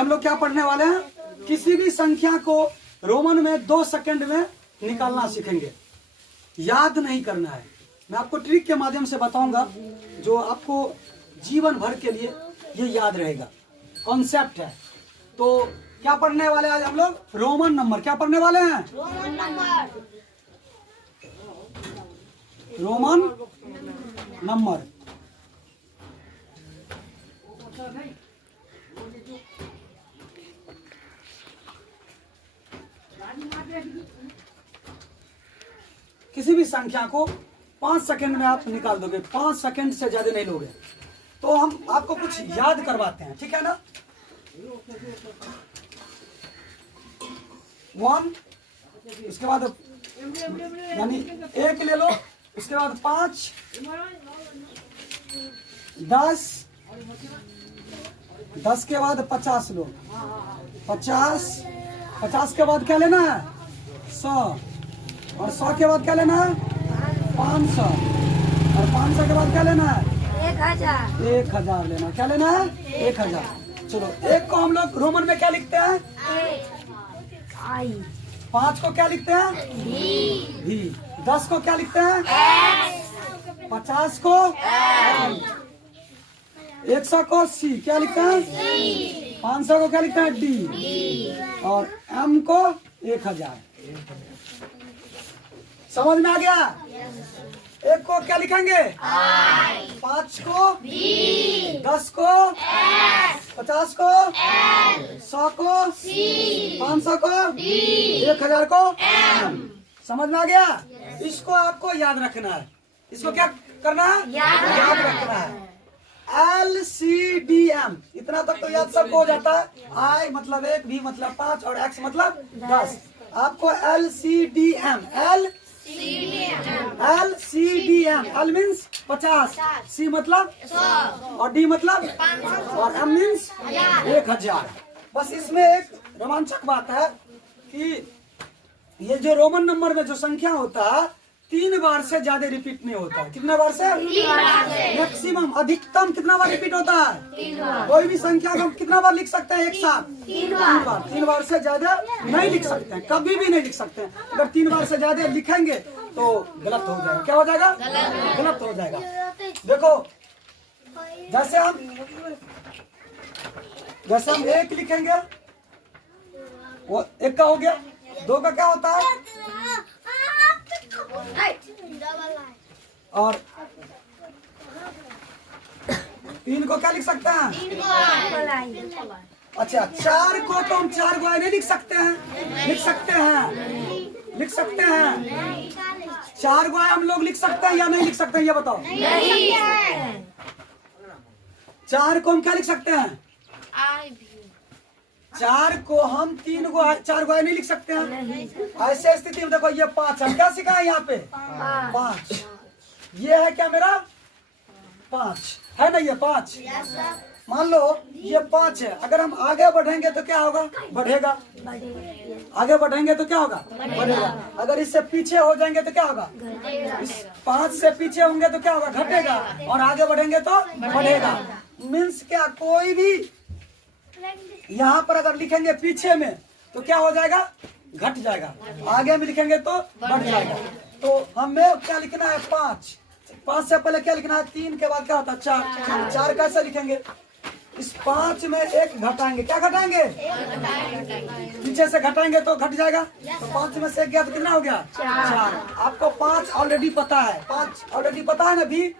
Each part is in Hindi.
हम लोग क्या पढ़ने वाले हैं, किसी भी संख्या को रोमन में 2 सेकंड में निकालना सीखेंगे। याद नहीं करना है, मैं आपको ट्रिक के माध्यम से बताऊंगा जो आपको जीवन भर के लिए ये याद रहेगा, कॉन्सेप्ट है। तो क्या पढ़ने वाले हैं आज हम लोग, रोमन नंबर। क्या पढ़ने वाले हैं, रोमन नंबर। Roman number. किसी भी संख्या को 5 सेकंड में आप निकाल दोगे, 5 सेकंड से ज्यादा नहीं लोगे। तो हम आपको कुछ याद करवाते हैं, ठीक है ना। 1, उसके बाद यानी 1 ले लो, उसके बाद 5, 10, 10 के बाद 50 लो, 50 के बाद क्या लेना है, 100, और 100 के बाद क्या लेना है, 500, और 500 के बाद क्या लेना है, 1000। 1000 लेना। क्या लेना है, 1000। चलो, 1 को हम लोग रोमन में क्या लिखते हैं, आई। 5 को क्या लिखते हैं, भी। 10 को क्या लिखते हैं, 50 को, 100 को सी। क्या लिखते हैं, 500 को क्या लिखते हैं, डी, और एम को 1000। समझ में आ गया। 1 को क्या लिखेंगे, 5 को, 10 को, 50 को, 100 को, 500 को, 1000 को, समझ में आ गया। इसको आपको याद रखना है। इसको क्या करना है, याद रखना है। LCDM, इतना तक तो याद सबको हो जाता है। I मतलब 1, B मतलब 5 और X मतलब 10। आपको LCDM, LCDM, L means 50, C मतलब 100, और D मतलब 500, और M मीन्स 1000। बस इसमें एक रोमांचक बात है कि ये जो रोमन नंबर में जो संख्या होता है 3 बार से ज्यादा रिपीट नहीं होता है। कितना बार से, 3 बार से। मैक्सिमम, अधिकतम कितना बार रिपीट होता है, 3 बार। कोई भी संख्या को कितना बार लिख सकते हैं एक साथ, 3 बार। 3 बार से ज्यादा नहीं लिख सकते हैं, कभी भी नहीं लिख सकते हैं। अगर 3 बार से ज्यादा लिखेंगे तो गलत हो जाएगा। क्या हो जाएगा, गलत हो जाएगा। देखो, जैसे हम 1 लिखेंगे, वो 1 का हो गया। 2 का क्या होता है, और 3 को क्या लिख सकते हैं, अच्छा। 4 को तो हम 4 गुआए नहीं लिख सकते हैं, लिख सकते हैं, लिख सकते हैं। 4 गुआए हम लोग लिख सकते हैं या नहीं लिख सकते हैं, ये बताओ। 4 को हम क्या लिख सकते हैं, 4 को हम 4 गुआए नहीं लिख सकते हैं। ऐसे स्थिति में देखो, ये 5 है। क्या सीखा है यहाँ पे, 5। ये है क्या मेरा, 5 है ना, ये 5। मान लो ये 5 है। अगर हम आगे बढ़ेंगे तो क्या होगा, बढ़ेगा। आगे बढ़ेंगे तो क्या होगा, बढ़ेगा। अगर इससे पीछे हो जाएंगे तो क्या होगा, इस 5 से पीछे होंगे तो क्या होगा, घटेगा। और आगे बढ़ेंगे तो बढ़ेगा। मीन्स क्या, कोई भी यहाँ पर अगर लिखेंगे पीछे में तो क्या हो जाएगा, घट जाएगा। आगे में लिखेंगे तो बढ़ जाएगा। तो हमें क्या लिखना है, 5। 5 से पहले क्या लिखना है, 3 के बाद क्या होता है, 4। 4 कैसे लिखेंगे, इस 5 में 1 घटाएंगे। क्या घटाएंगे, पीछे से घटाएंगे तो घट जाएगा। तो 5 में से 1 गया तो कितना हो गया, 4। आपको 5 ऑलरेडी पता है, 5 ऑलरेडी पता है ना भी।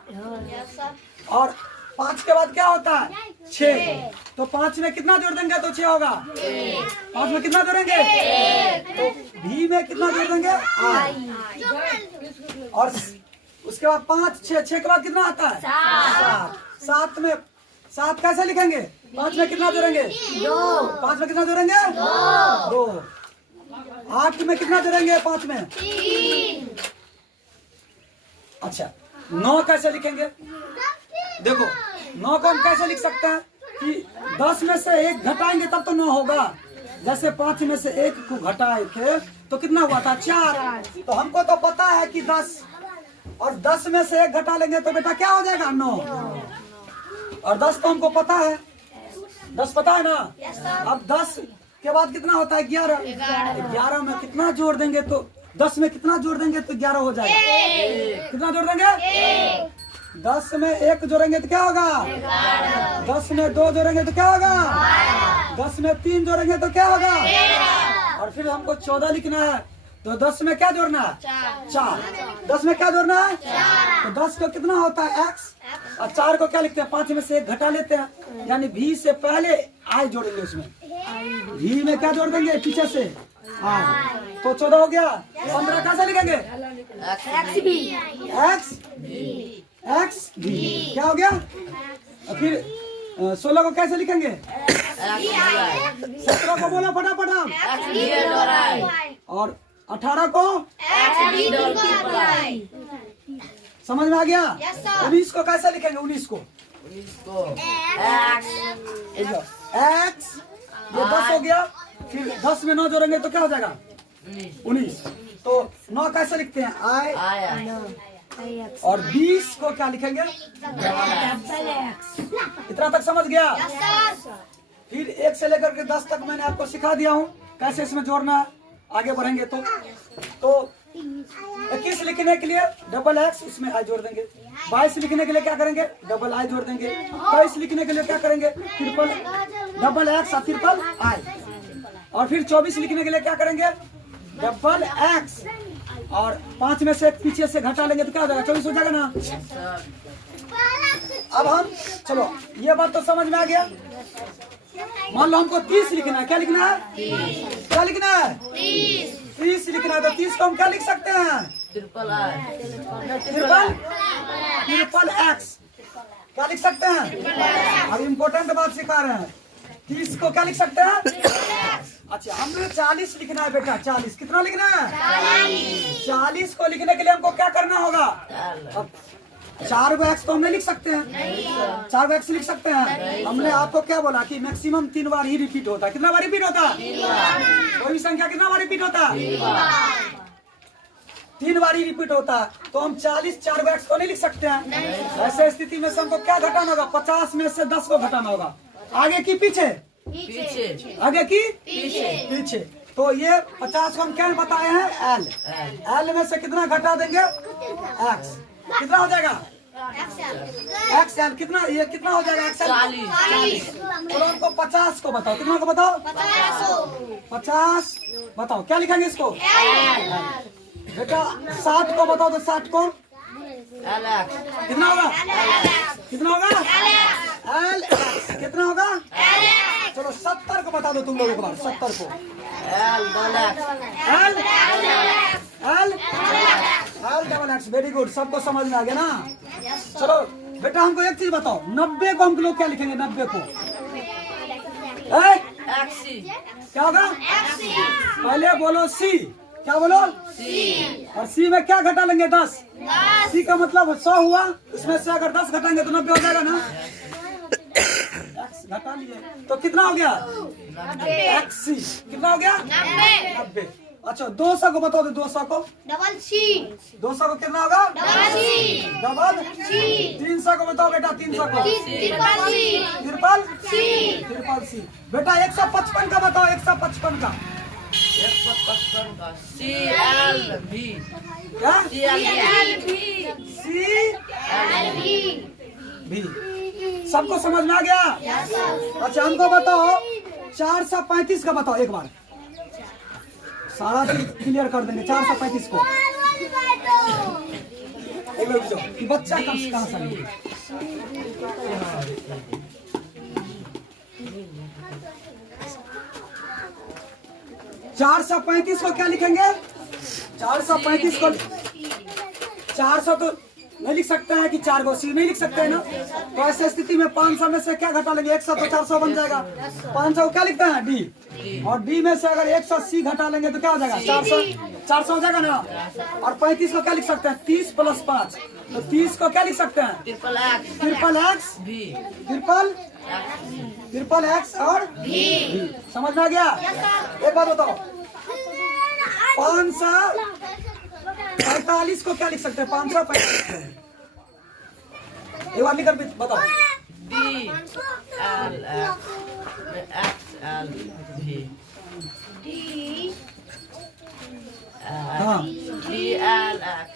और 5 के बाद क्या होता है, 6। तो 5 में कितना जोड़ देंगे तो 6 होगा। 5 में कितना जोड़ेंगे, तो भी में कितना जोड़ देंगे, 8। और उसके बाद 5, 6 के बाद कितना आता है, 7। 7 में 7 कैसे लिखेंगे, 5 में कितना जोड़ेंगे, 2। 5 में कितना जोड़ेंगे, 2। 8 में कितना जोड़ेंगे, 5 में 3। अच्छा, 9 कैसे लिखेंगे, देखो 9 को हम कैसे लिख सकते हैं कि 10 में से 1 घटाएंगे तब तो 9 होगा। जैसे 5 में से 1 को घटाए थे तो कितना हुआ था, 4। तो हमको तो पता है कि 10, और 10 में से 1 घटा लेंगे तो बेटा क्या हो जाएगा, 9। और 10 तो हमको पता है। 10 पता है ना। अब 10 के बाद कितना होता है? 11। 11 में कितना जोड़ देंगे तो 10 में कितना जोड़ देंगे तो 11 हो जाएगा। कितना जोड़ देंगे? 10 में 1 जोड़ेंगे तो क्या होगा? 10 में 2 जोड़ेंगे तो क्या होगा? 10 में 3 जोड़ेंगे तो क्या होगा? और फिर हमको 14 लिखना है, तो 10 में क्या जोड़ना है? 4। 10 में क्या जोड़ना है? तो 10 को कितना होता है? x। और 4 को क्या लिखते हैं? 5 में से 1 घटा लेते हैं, यानी v से पहले i जोड़ेंगे उसमें। v में क्या जोड़ देंगे? पीछे से i। तो 14 हो गया। 15 कैसे लिखेंगे? x v। क्या हो गया? और फिर 16 को कैसे लिखेंगे? 17 को बोलो फटाफट। और 18 को समझ में आ गया? 19 को कैसे लिखेंगे? 19 को x, ये 10 हो गया। फिर 10 में 9 जोड़ेंगे तो क्या हो जाएगा? 19। तो 9 कैसे लिखते हैं? I। और 20 को क्या लिखेंगे? इतना तक समझ गया? फिर 1 से लेकर के 10 तक मैंने आपको सिखा दिया हूँ कैसे इसमें जोड़ना है। आगे बढ़ेंगे तो 21 लिखने के लिए डबल x, उसमें i जोड़ देंगे। 22 लिखने के लिए क्या करेंगे? डबल i जोड़ देंगे। 23 लिखने के लिए क्या करेंगे? ट्रिपल डबल x और ट्रिपल i। और फिर 24 लिखने के लिए क्या करेंगे? डबल x और 5 में से 1 पीछे से घटा लेंगे तो क्या हो जाएगा? 24 हो जाएगा ना। अब हम चलो, ये बात तो समझ में आ गया। मान लो हमको 30 लिखना है। क्या लिखना है? क्या लिखना है? 30 लिखना है। तो 30 को हम क्या लिख सकते हैं? Triple x। क्या लिख सकते हैं? अब इम्पोर्टेंट बात सिखा रहे हैं। 30 को क्या लिख सकते हैं? अच्छा, हमें 40 लिखना है बेटा। 40 कितना लिखना है? 40 को लिखने के लिए हमको क्या करना होगा? अब 4 को x तो हम नहीं लिख सकते हैं। 4 को x लिख सकते हैं। हमने आपको क्या बोला कि मैक्सिमम 3 बार ही रिपीट होता है। कितना बार रिपीट होता है? कोई भी संख्या कितना बार रिपीट होता है? 3 बार ही रिपीट होता है। तो हम 40 4 को x तो नहीं लिख सकते हैं। ऐसे स्थिति में से हमको क्या घटाना होगा? 50 में से 10 को घटाना होगा। आगे की पीछे? आगे की पीछे। तो ये 50 को हम क्या बताए हैं? l में से कितना घटा देंगे? x। कितना हो जाएगा? XL कितना? ये कितना हो जाएगा? XL 40। तो हमको 50 को बताओ। कितना को बताओ? 50 बताओ। क्या लिखेंगे इसको? बेटा 60 को बताओ। तो 60 को कितना होगा? कितना होगा? L कितना होगा? चलो 70 को बता दो तुम लोगों को। 70 को L double x. Very good, सबको समझ में आ गया ना। चलो बेटा हमको एक चीज बताओ, 90 को हम लोग क्या लिखेंगे? 90 को क्या होगा? पहले बोलो C। क्या बोलो? और C में क्या घटा लेंगे? 10। C का मतलब 100 हुआ, उसमें से अगर 10 घटाएंगे तो 90 हो जाएगा ना। x घटा लिए तो कितना हो गया? XC। कितना हो गया? 90। अच्छा 200 को बताओ। तो 200 को डबल सी। 200 को कितना होगा? Double C. Double C. 300 को बताओ बेटा। 300 को triple C. Triple C. Triple C. बेटा 155 का बताओ। 155 का 155 का CLV। क्या? भी। सबको समझ में आ गया? अच्छा हमको बताओ 435 का बताओ। एक बार सारा चीज क्लियर कर देंगे। 435 को एक बार पूछो कि बच्चा कहाँ से आएगा? 435 को क्या लिखेंगे? 435 को 400 तो नहीं लिख सकते हैं कि 4 को C नहीं लिख सकते हैं ना। तो ऐसे स्थिति में 500 में से क्या घटा लेंगे? 100 तो 400 बन जाएगा। 500 को क्या लिखते हैं? D। और D में से अगर 180 घटा लेंगे तो क्या हो जाएगा? 400 हो जाएगा ना। और 35 को क्या लिख सकते हैं? 30 + 5। तो 30 को क्या लिख सकते हैं? ट्रिपल एक्स और V। समझ में आ गया? एक बात बताओ 545 को क्या लिख सकते हैं? 545 एक बार लिख कर बताओ। XLV. हाँ DLX.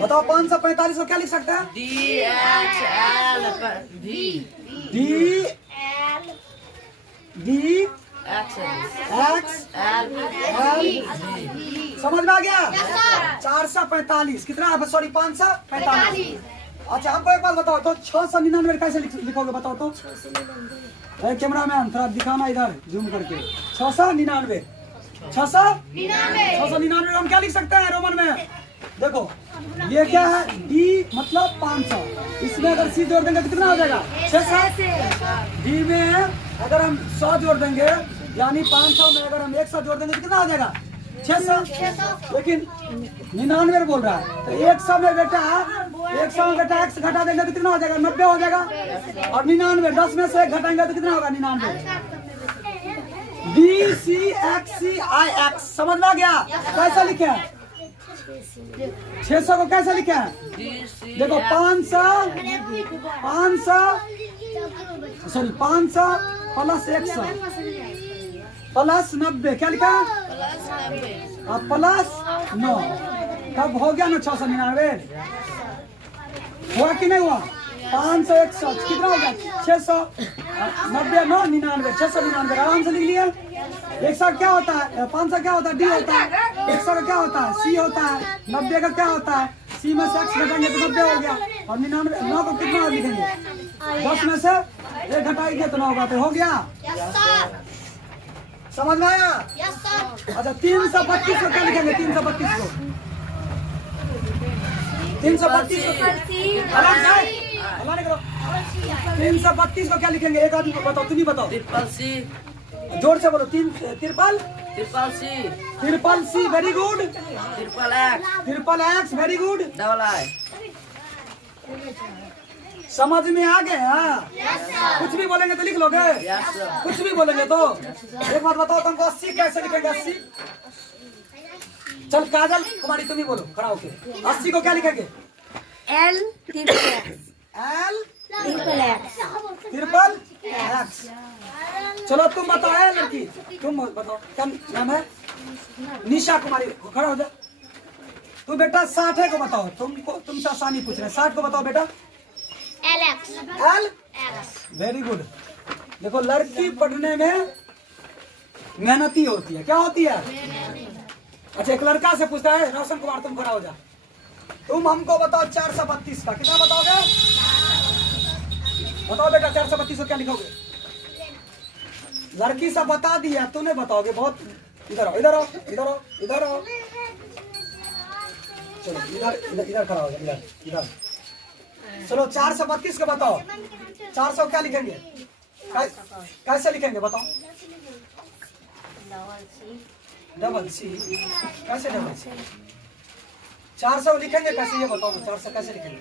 बताओ 545 को क्या लिख सकते हैं? DXLV. D D XL. X L समझ में आ गया? 445 कितना है? सॉरी 545। अच्छा हमको एक बात बताओ तो 699 कैसे लिखोगे बताओ तो? कैमरा मैन थोड़ा दिखाना इधर जूम करके। 699 699 हम क्या लिख सकते हैं रोमन में? देखो ये क्या है? डी मतलब 500, इसमें अगर सी जोड़ देंगे तो कितना हो जाएगा? 600। डी में अगर हम 100 जोड़ देंगे यानी 500 में अगर हम 100 जोड़ देंगे तो कितना हो जाएगा? 600। लेकिन 99 बोल रहा है तो 100 में बेटा 100 में बेटा x घटा देंगे तो कितना हो जाएगा? 90 हो जाएगा। और 99 10 में से 1 घटाएंगे तो कितना होगा? 99। DCXCIX समझ में आ गया? कैसे लिखे हैं? 600 को कैसे लिखे हैं? देखो 500 प्लस 100 प्लस 90 क्या लिखा? प्लस 9 कब हो गया ना? 699 हुआ कि नहीं हुआ? 500 100 कितना हो गया? 600 90 9 99 699 आराम से लिख लिया। 100 क्या होता है? 500 क्या होता है? डी होता है। 100 का क्या होता है? सी होता है। 90 का क्या होता है? सी में से x घटाएंगे तो 90 हो गया। और 99 9 को कितना लिखेंगे? 10 में से 1 घटाएंगे तो 9 होगा। तो हो गया? समझ में आया? अच्छा 332 को क्या लिखेंगे? 332 को 332 अल्लाह ने करो 332 को क्या लिखेंगे? एक आदमी को बताओ, तुम ही बताओ। Triple C. जोर से बोलो। Triple C very good. Triple X very good. Double I. समझ में आ गया? कुछ भी बोलेंगे तो लिख लोगे? Yes sir. कुछ भी बोलेंगे तो एक बात बताओ तुमको 80 कैसे लिखेंगे? 80 चल काजल कुमारी तुम ही बोलो खड़ा होके। 80 को क्या लिखेंगे? L triple X. L Triple X. Triple x. चलो तुम बताओ है लड़की, तुम बताओ क्या नाम है? निशा कुमारी खड़ा हो जा। तू बेटा 60 को बताओ। तुमसे आसानी पूछ रहे हैं। 60 को बताओ बेटा। LX. L very good. देखो लड़की पढ़ने में मेहनती होती है। क्या होती है? अच्छा एक लड़का से पूछता है रोशन कुमार तुम खड़ा हो जा। तुम हमको बताओ 432 का कितना बताओगे? बताओ बेटा 432 को क्या लिखोगे? लड़की सब बता दिया तू नहीं बताओगे। बहुत इधर आओ इधर आओ इधर आओ इधर आओ। चलो इधर खड़ा हो जा इधर इधर। चलो 432 को बताओ। 400 क्या लिखेंगे? कैसे लिखेंगे बताओ? डबल सी कैसे? डबल सी 400 लिखेंगे कैसे ये बताओ? 400 कैसे लिखेंगे?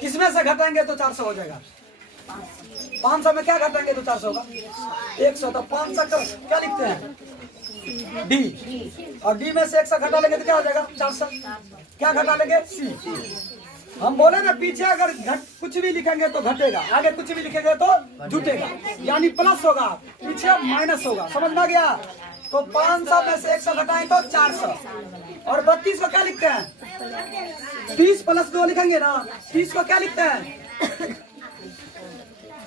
किसमें से घटाएंगे तो 400 हो जाएगा? 500 में क्या घटाएंगे तो 400 होगा? 100। तो 500 का क्या लिखते हैं? डी। और डी में से 100 घटा लेंगे तो क्या हो जाएगा? 400। क्या घटा लेंगे? सी। हम बोले ना पीछे अगर कुछ भी लिखेंगे तो घटेगा, आगे कुछ भी लिखेंगे तो जुटेगा, यानी प्लस होगा, पीछे माइनस होगा। समझ में आ गया? तो 500 में से 100 घटाएं तो 400। और 32 को क्या लिखते हैं? 30 प्लस 2 लिखेंगे ना। 30 को क्या लिखते हैं?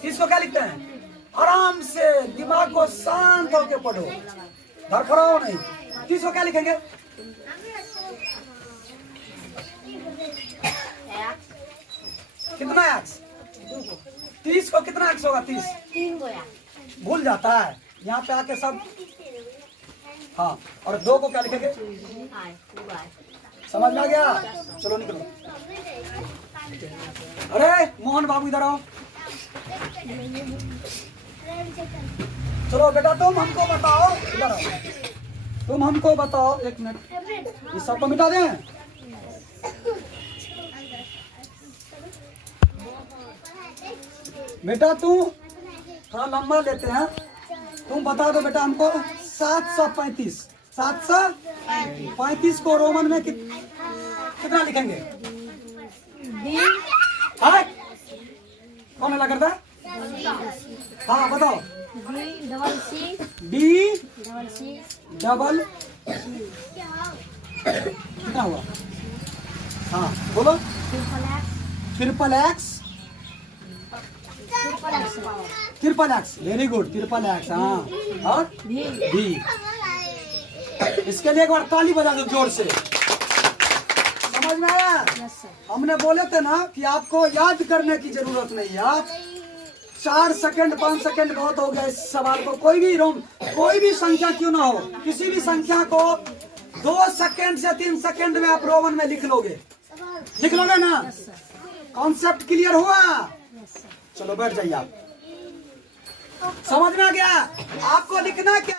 30 को क्या लिखते हैं? आराम से दिमाग को शांत होकर पढ़ो, धड़फड़ाओ नहीं। 30 को क्या लिखेंगे? कितना एक्स? 30 को कितना एक्स होगा? 30 भूल जाता है यहाँ पे आके सब। हाँ और 2 को क्या लिखेंगे? समझ में आ गया? चलो निकलो। अरे मोहन बाबू इधर आओ। चलो बेटा तुम हमको बताओ, इधर आओ। तुम हमको बताओ, एक मिनट इस सबको मिटा दें। बेटा तू थोड़ा लंबा लेते हैं, तुम बता दो बेटा हमको 735 735 को रोमन में कितना लिखेंगे? कौन हल्ला करता है? हाँ बताओ। डी डबल कितना हुआ? हाँ बोलो। Triple X very good, triple x. हाँ और भी। इसके लिए एक बार ताली बजा दो जोर से। समझ में आया? हमने बोले थे ना कि आपको याद करने की जरूरत नहीं है। आप 4 सेकंड 5 सेकंड बहुत हो गया इस सवाल को। कोई भी संख्या क्यों ना हो, किसी भी संख्या को 2 सेकंड से 3 सेकंड में आप रोमन में लिख लोगे ना? कॉन्सेप्ट क्लियर हुआ? चलो बैठ जाइए आप। समझ में आ गया? आपको लिखना क्या?